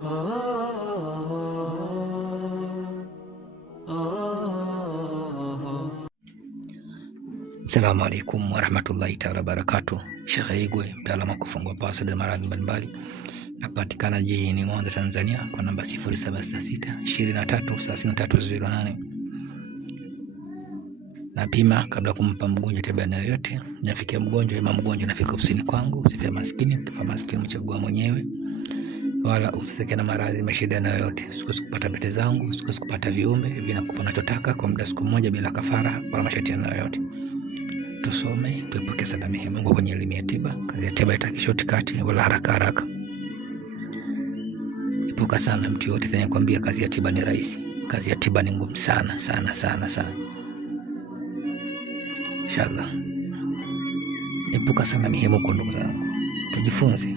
Assalamu alaikum warahmatullahi ta'ala wabarakatuh. Sheikh Igwe, mtaalamu wa kufungua pasi za maradhi mbalimbali. Napatikana jijini Mwanza, Tanzania kwa namba 0766 233308. Napima kabla kumpa mgonjwa tiba yoyote. Nafikia mgonjwa ama mgonjwa nafika ofisini kwangu, usifia maskini, ukifa maskini mchagua mwenyewe. Wala usiseke na maradhi mashida na yoyote. Sikuwezi kupata bete zangu, sikuwezi kupata viumbe vinakupa unachotaka kwa muda siku moja bila kafara wala masharti na yoyote. Tusome, tuepuke salama ya Mungu kwenye elimu ya tiba. Kazi ya tiba haitaki shortcut wala haraka. Epuka sana mtu yote anayekwambia kazi ya tiba ni rahisi. Kazi ya tiba ni ngumu sana. Inshallah. Epuka sana mihemo kwa ndugu zangu. Tujifunze.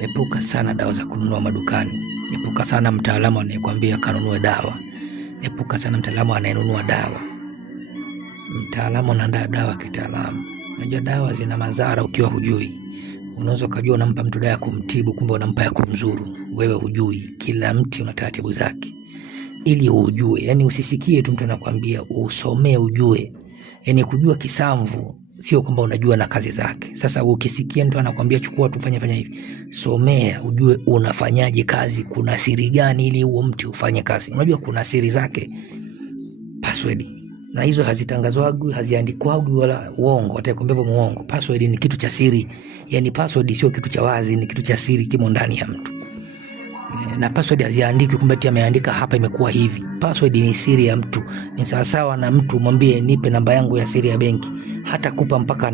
Epuka sana dawa za kununua madukani. Epuka sana mtaalamu anayekwambia kanunue dawa. Epuka sana mtaalamu anayenunua dawa. Mtaalamu anaandaa dawa kitaalamu. Unajua dawa zina madhara ukiwa hujui. Unaweza kujua unampa mtu dawa kumtibu, kumbe unampa ya kumzuru. Wewe hujui. Kila mti una taratibu zake. Ili ujue, yani usisikie tu mtu anakuambia, usomee ujue. Yani kujua kisamvu sio kwamba unajua na kazi zake. Sasa ukisikia mtu anakuambia chukua tufanye hivi, somea ujue unafanyaje kazi, kuna siri gani ili huo mti ufanye kazi. Unajua kuna siri zake. Password. Na hizo hazitangazwagi, haziandikwagi wala uongo, atakwambia muongo. Password ni kitu cha siri. Yani password sio kitu cha wazi, ni kitu cha siri kimo ndani ya mtu. Na password haziandiki kwamba eti ameandika hapa imekuwa hivi. Password ni siri ya mtu. Ni sawa na mtu mwambie nipe namba yangu ya siri ya benki. Hata kupa mpaka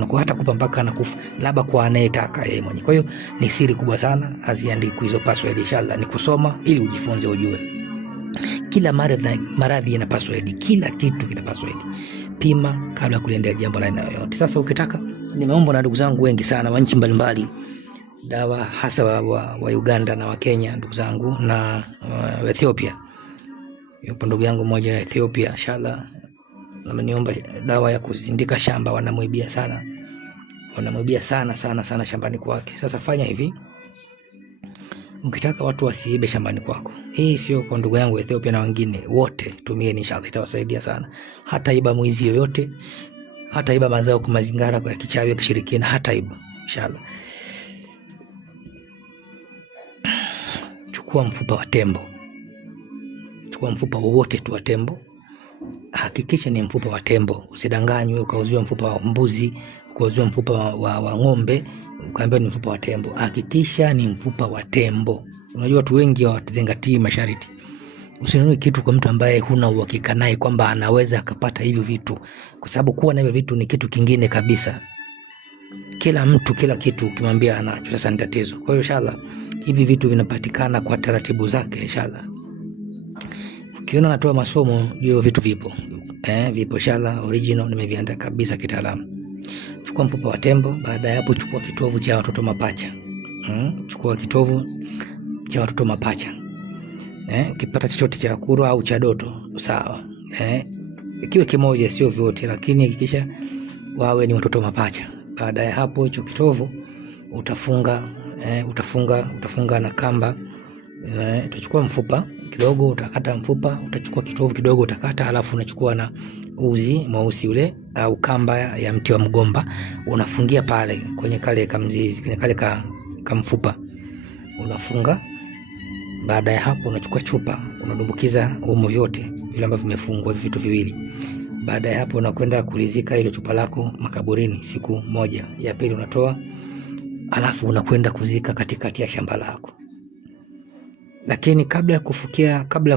anakufa, labda kwa anayetaka yeye mwenyewe. Kwa hiyo ni siri kubwa sana, haziandiki hizo password. Inshallah ni kusoma ili ujifunze ujue. Kila maradhi yana password, kila kitu kina password. Pima kabla kuliendea jambo la aina yoyote. Sasa ukitaka, nimeomba na ndugu zangu wengi sana wa nchi mbalimbali dawa, hasa wa Uganda na wa Kenya ndugu zangu, na wa Ethiopia. Yupo ndugu yangu mmoja wa Ethiopia, inshallah ameniomba dawa ya kuzindika shamba. Wanamwibia sana shambani kwake. Sasa fanya hivi, ukitaka watu wasiibe shambani kwako, hii sio kwa ndugu yangu Ethiopia na wengine wote, tumieni inshallah, itawasaidia sana. Hata iba mwizi yoyote, hata iba mazao kwa mazingara kwa kichawi kishirikina, hata iba inshallah. Chukua mfupa wa tembo. Chukua mfupa wowote tu wa tembo. Hakikisha ni mfupa wa tembo. Usidanganywe ukauziwa mfupa wa mbuzi, ukauziwa mfupa wa ng'ombe, ukaambiwa ni mfupa wa tembo. Hakikisha ni mfupa wa tembo. Unajua watu wengi hawazingatii masharti. Usinunue kitu kwa mtu ambaye huna uhakika naye kwamba anaweza akapata hivyo vitu, kwa sababu kuwa na hivyo vitu ni kitu kingine kabisa. Kila mtu kila kitu ukimwambia anacho, sasa ni tatizo. Kwa hiyo inshallah hivi vitu vinapatikana kwa taratibu zake inshallah. Ukiona natoa masomo hiyo vitu vipo. Vipo inshallah original, nimeviandaa kabisa kitaalamu. Chukua mfupa wa tembo, baada ya hapo chukua kitovu cha watoto mapacha. Chukua kitovu cha watoto mapacha. Ukipata chochote cha kuro au cha doto sawa. Kiwe kimoja sio vyote, lakini hakikisha wawe ni watoto mapacha. Baada ya hapo hicho kitovu utafunga na kamba. Utachukua mfupa kidogo, utakata mfupa, utachukua kitovu kidogo utakata, halafu unachukua na uzi mweusi ule au kamba ya mti wa mgomba, unafungia pale kwenye kale kamzizi, kwenye kale kamfupa unafunga. Baada ya hapo unachukua chupa, unadumbukiza humo vyote vile ambavyo vimefungwa vitu viwili. Baada ya hapo unakwenda kulizika ile chupa lako makaburini siku moja. Ya pili unatoa, alafu unakwenda kuzika katikati ya shamba lako. Lakini kabla ya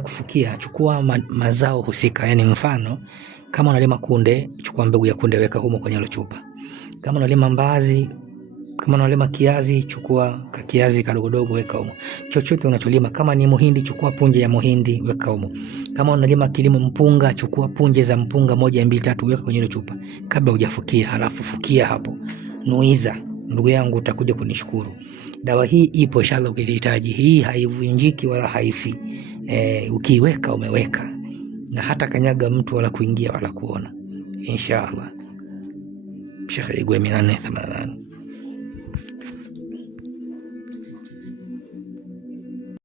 kufukia chukua mazao husika. Yani mfano kama unalima kunde, chukua mbegu ya kunde weka humo kwenye ile chupa. Kama unalima mbaazi, kama unalima kiazi, chukua kiazi kadogo weka humo. Chochote unacholima, kama ni muhindi chukua punje ya muhindi weka humo. Kama unalima kilimo mpunga, chukua punje za mpunga 1, 2, 3 weka kwenye ile chupa kabla hujafukia. Halafu fukia hapo. Nuiza. Ndugu yangu utakuja kunishukuru. Dawa hii ipo inshallah ukihitaji. Hii haivunjiki wala haifi. Ukiweka umeweka. Na hata kanyaga mtu wala kuingia wala kuona. Inshallah. Sheikh Igwe 888.